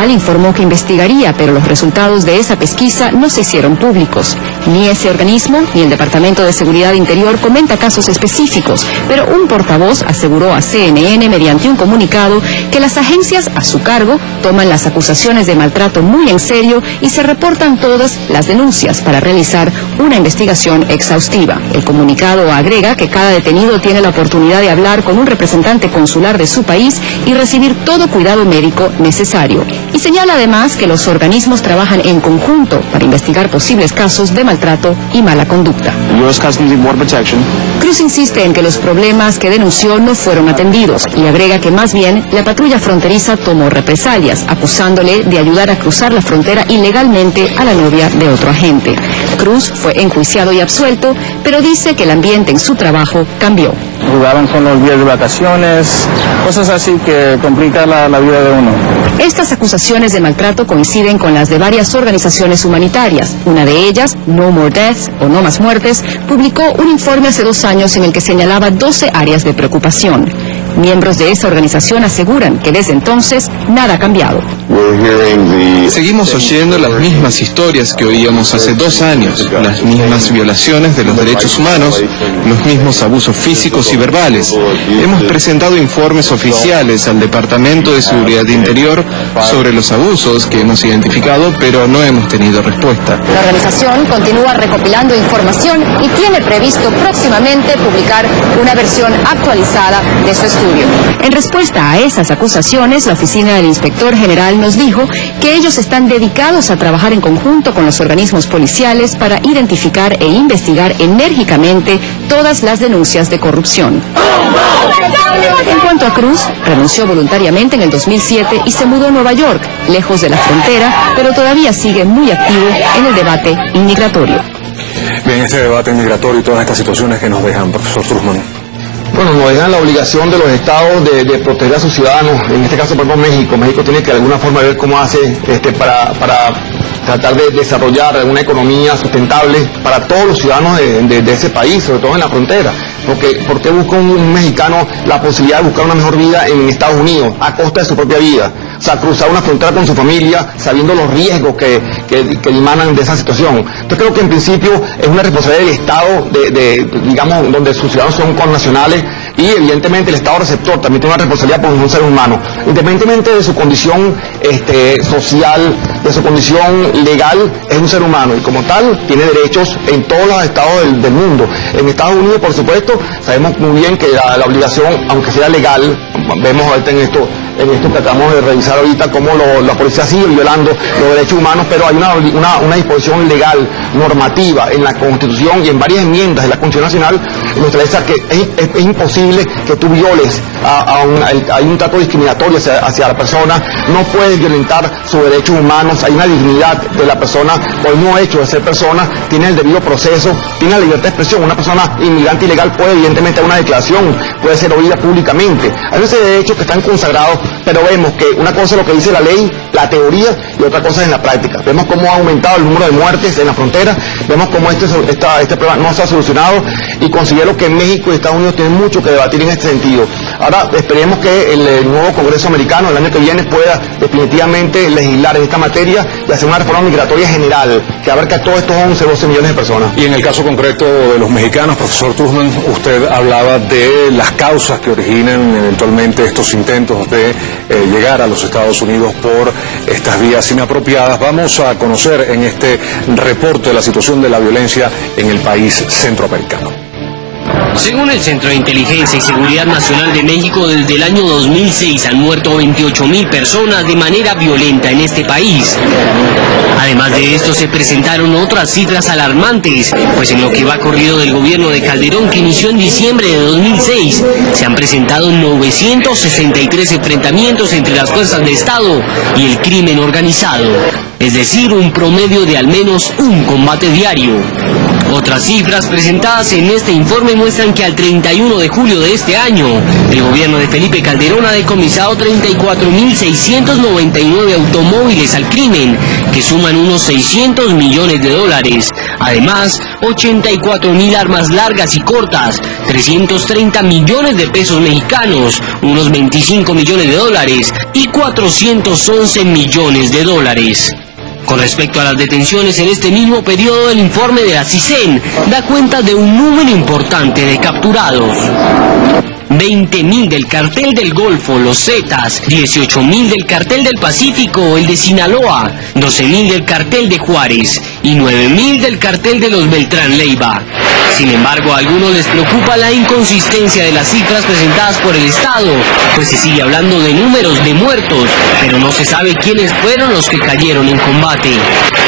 municipal informó que investigaría, pero los resultados de esa pesquisa no se hicieron públicos. Ni ese organismo ni el Departamento de Seguridad Interior comenta casos específicos, pero un portavoz aseguró a CNN mediante un comunicado que las agencias a su cargo toman las acusaciones de maltrato muy en serio y se reportan todas las denuncias para realizar una investigación exhaustiva. El comunicado agrega que cada detenido tiene la oportunidad de hablar con un representante consular de su país y recibir todo cuidado médico necesario. Y señala además que los organismos trabajan en conjunto para investigar posibles casos de maltrato y mala conducta. Cruz insiste en que los problemas que denunció no fueron atendidos y agrega que más bien la patrulla fronteriza tomó represalias, acusándole de ayudar a cruzar la frontera ilegalmente a la novia de otro agente. Cruz fue enjuiciado y absuelto, pero dice que el ambiente en su trabajo cambió. Jugaron con los días de vacaciones, cosas así que complican la vida de uno. Estas acusaciones de maltrato coinciden con las de varias organizaciones humanitarias. Una de ellas, No More Deaths o No Más Muertes, publicó un informe hace 2 años en el que señalaba 12 áreas de preocupación. Miembros de esa organización aseguran que desde entonces nada ha cambiado. Seguimos oyendo las mismas historias que oíamos hace 2 años, las mismas violaciones de los derechos humanos, los mismos abusos físicos y verbales. Hemos presentado informes oficiales al Departamento de Seguridad Interior sobre los abusos que hemos identificado, pero no hemos tenido respuesta. La organización continúa recopilando información y tiene previsto próximamente publicar una versión actualizada de su estudio. En respuesta a esas acusaciones, la oficina del inspector general nos dijo que ellos están dedicados a trabajar en conjunto con los organismos policiales para identificar e investigar enérgicamente todas las denuncias de corrupción. En cuanto a Cruz, renunció voluntariamente en el 2007 y se mudó a Nueva York, lejos de la frontera, pero todavía sigue muy activo en el debate inmigratorio. Bien, este debate inmigratorio y todas estas situaciones que nos dejan, profesor Trussman. Bueno, nos dejan la obligación de los estados de proteger a sus ciudadanos, en este caso, por ejemplo, México. México tiene que de alguna forma ver cómo hace para tratar de desarrollar una economía sustentable para todos los ciudadanos de ese país, sobre todo en la frontera. ¿Por qué busca un mexicano la posibilidad de buscar una mejor vida en Estados Unidos a costa de su propia vida? O sea, cruzar una frontera con su familia sabiendo los riesgos que emanan de esa situación. Entonces creo que en principio es una responsabilidad del Estado, digamos, donde sus ciudadanos son connacionales, y evidentemente el Estado receptor también tiene una responsabilidad por un ser humano, independientemente de su condición social, de su condición legal, es un ser humano y como tal tiene derechos en todos los estados del mundo. En Estados Unidos, por supuesto, sabemos muy bien que la obligación, aunque sea legal, vemos ahorita en esto que acabamos de revisar ahorita, cómo la policía sigue violando los derechos humanos, pero hay una disposición legal, normativa, en la Constitución y en varias enmiendas de la Constitución Nacional, que establece que es imposible que tú violes hay un trato discriminatorio hacia la persona, no puedes violentar sus derechos humanos, hay una dignidad de la persona por el mismo hecho de ser persona, tiene el debido proceso, tiene la libertad de expresión. Una persona inmigrante ilegal puede evidentemente hacer una declaración, puede ser oída públicamente. Hay ese derechos que están consagrados, pero vemos que una cosa es lo que dice la ley, la teoría, y otra cosa es en la práctica. Vemos cómo ha aumentado el número de muertes en la frontera, vemos cómo este problema no se ha solucionado, y considero que México y Estados Unidos tienen mucho que debatir en este sentido. Ahora esperemos que el nuevo Congreso americano el año que viene pueda definitivamente legislar en esta materia y hacer una reforma migratoria general que abarque a todos estos 11-12 millones de personas. Y en el caso concreto de los mexicanos, profesor Trussman, usted hablaba de las causas que originan eventualmente estos intentos de llegar a los Estados Unidos por estas vías inapropiadas. Vamos a conocer en este reporte la situación de la violencia en el país centroamericano. Según el Centro de Inteligencia y Seguridad Nacional de México, desde el año 2006 han muerto 28.000 personas de manera violenta en este país. Además de esto, se presentaron otras cifras alarmantes, pues en lo que va corrido del gobierno de Calderón, que inició en diciembre de 2006, se han presentado 963 enfrentamientos entre las fuerzas de Estado y el crimen organizado, es decir, un promedio de al menos un combate diario. Otras cifras presentadas en este informe muestran que al 31 de julio de este año, el gobierno de Felipe Calderón ha decomisado 34.699 automóviles al crimen, que suman unos $600 millones, Además, 84.000 armas largas y cortas, 330 millones de pesos mexicanos, unos 25 millones de dólares y 411 millones de dólares. Con respecto a las detenciones en este mismo periodo, el informe de la CISEN da cuenta de un número importante de capturados. 20.000 del cartel del Golfo, los Zetas, 18.000 del cartel del Pacífico, el de Sinaloa, 12.000 del cartel de Juárez y 9.000 del cartel de los Beltrán Leiva. Sin embargo, a algunos les preocupa la inconsistencia de las cifras presentadas por el Estado, pues se sigue hablando de números de muertos, pero no se sabe quiénes fueron los que cayeron en combate.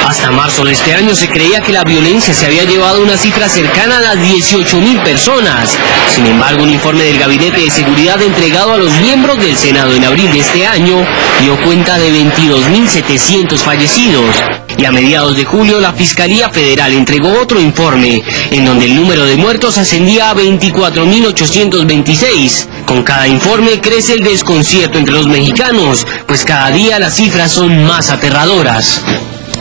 Hasta marzo de este año se creía que la violencia se había llevado a una cifra cercana a las 18.000 personas. Sin embargo, un informe del Gabinete de Seguridad entregado a los miembros del Senado en abril de este año dio cuenta de 22.700 fallecidos. Y a mediados de julio la Fiscalía Federal entregó otro informe, en donde el número de muertos ascendía a 24.826. Con cada informe crece el desconcierto entre los mexicanos, pues cada día las cifras son más aterradoras.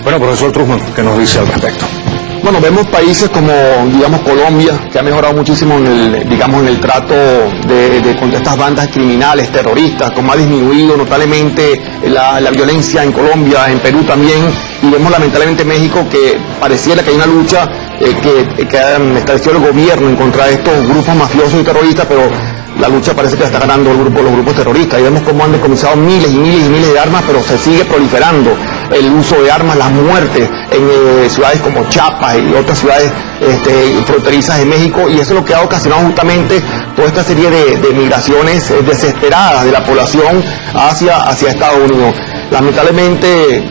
Bueno, profesor Trujman, ¿qué nos dice al respecto? Bueno, vemos países como, digamos, Colombia, que ha mejorado muchísimo en el trato contra estas bandas criminales, terroristas, como ha disminuido notablemente la violencia en Colombia, en Perú también, y vemos lamentablemente México que pareciera que hay una lucha que ha establecido el gobierno en contra de estos grupos mafiosos y terroristas, pero la lucha parece que la está ganando los grupos terroristas, y vemos cómo han decomisado miles y miles y miles de armas, pero se sigue proliferando el uso de armas, las muertes en ciudades como Chiapas y otras ciudades fronterizas de México, y eso es lo que ha ocasionado justamente toda esta serie de migraciones desesperadas de la población hacia Estados Unidos. Lamentablemente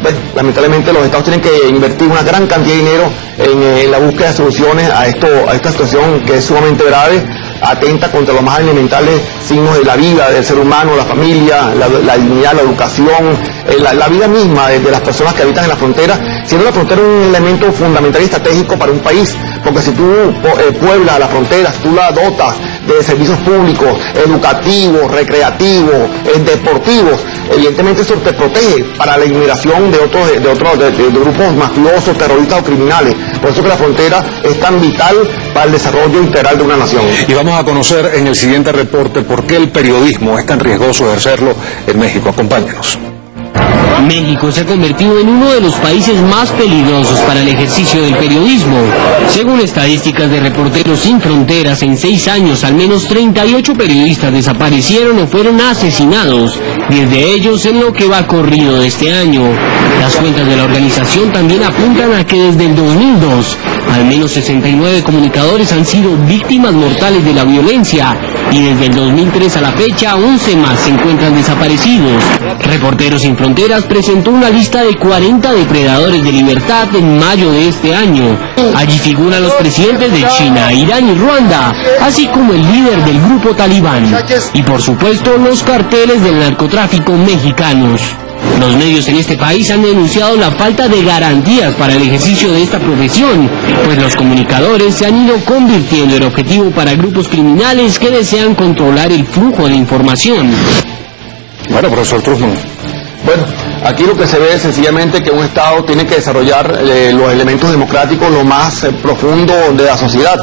los estados tienen que invertir una gran cantidad de dinero en la búsqueda de soluciones a esta situación que es sumamente grave, atenta contra los más elementales signos de la vida del ser humano, la familia, la dignidad, la educación, la vida misma de las personas que habitan en la frontera, siendo la frontera un elemento fundamental y estratégico para un país, porque si tú pueblas la frontera, si tú la dotas de servicios públicos, educativos, recreativos, deportivos, evidentemente eso te protege para la inmigración de grupos mafiosos, terroristas o criminales. Por eso que la frontera es tan vital para el desarrollo integral de una nación. Y vamos a conocer en el siguiente reporte por qué el periodismo es tan riesgoso ejercerlo en México. Acompáñanos. México se ha convertido en uno de los países más peligrosos para el ejercicio del periodismo. Según estadísticas de Reporteros Sin Fronteras, en 6 años al menos 38 periodistas desaparecieron o fueron asesinados, 10 de ellos en lo que va corrido de este año. Las cuentas de la organización también apuntan a que desde el 2002, al menos 69 comunicadores han sido víctimas mortales de la violencia, y desde el 2003 a la fecha 11 más se encuentran desaparecidos. Reporteros Sin Fronteras presentó una lista de 40 depredadores de libertad en mayo de este año. Allí figuran los presidentes de China, Irán y Ruanda, así como el líder del grupo talibán, y por supuesto los carteles del narcotráfico mexicanos. Los medios en este país han denunciado la falta de garantías para el ejercicio de esta profesión, pues los comunicadores se han ido convirtiendo en objetivo para grupos criminales que desean controlar el flujo de información. Bueno, profesor Trujman. Bueno, aquí lo que se ve es sencillamente que un Estado tiene que desarrollar los elementos democráticos lo más profundo de la sociedad.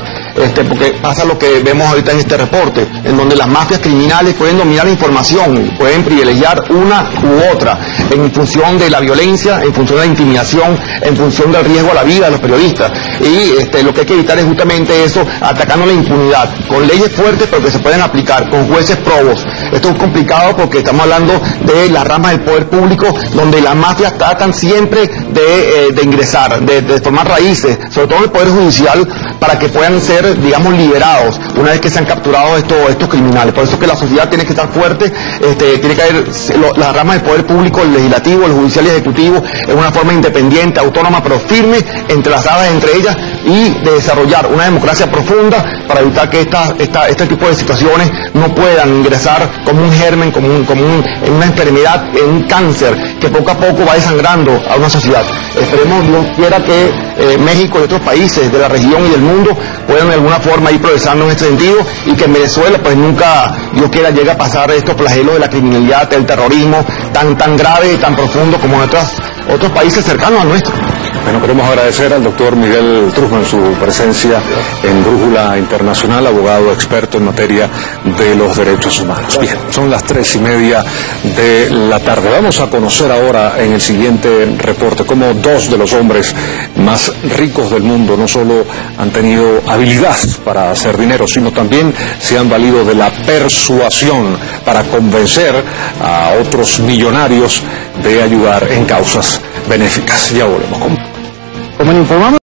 Porque pasa lo que vemos ahorita en este reporte, en donde las mafias criminales pueden dominar la información, pueden privilegiar una u otra, en función de la violencia, en función de la intimidación, en función del riesgo a la vida de los periodistas. Y lo que hay que evitar es justamente eso, atacando la impunidad, con leyes fuertes pero que se pueden aplicar, con jueces probos. Esto es complicado porque estamos hablando de las ramas del poder público, donde las mafias tratan siempre de ingresar, de formar raíces, sobre todo en el poder judicial, para que puedan ser, digamos, liberados una vez que se han capturado estos criminales. Por eso que la sociedad tiene que estar fuerte, tiene que haber las ramas del poder público, el legislativo, el judicial y el ejecutivo, en una forma independiente, autónoma, pero firme, entrelazadas entre ellas, y de desarrollar una democracia profunda para evitar que este tipo de situaciones no puedan ingresar como un germen, en una enfermedad, en un cáncer que poco a poco va desangrando a una sociedad. Esperemos, Dios quiera, que México y otros países de la región y del mundo puedan de alguna forma ir progresando en este sentido, y que en Venezuela pues nunca, Dios quiera, llegue a pasar estos flagelos de la criminalidad, del terrorismo tan grave y tan profundo como en otros países cercanos al nuestro. Bueno, queremos agradecer al doctor Miguel Trujman su presencia en Brújula Internacional, abogado experto en materia de los derechos humanos. Bien, son las 3:30 de la tarde. Vamos a conocer ahora en el siguiente reporte cómo dos de los hombres más ricos del mundo no solo han tenido habilidad para hacer dinero, sino también se han valido de la persuasión para convencer a otros millonarios de ayudar en causas benéficas. Ya volvemos. Como informamos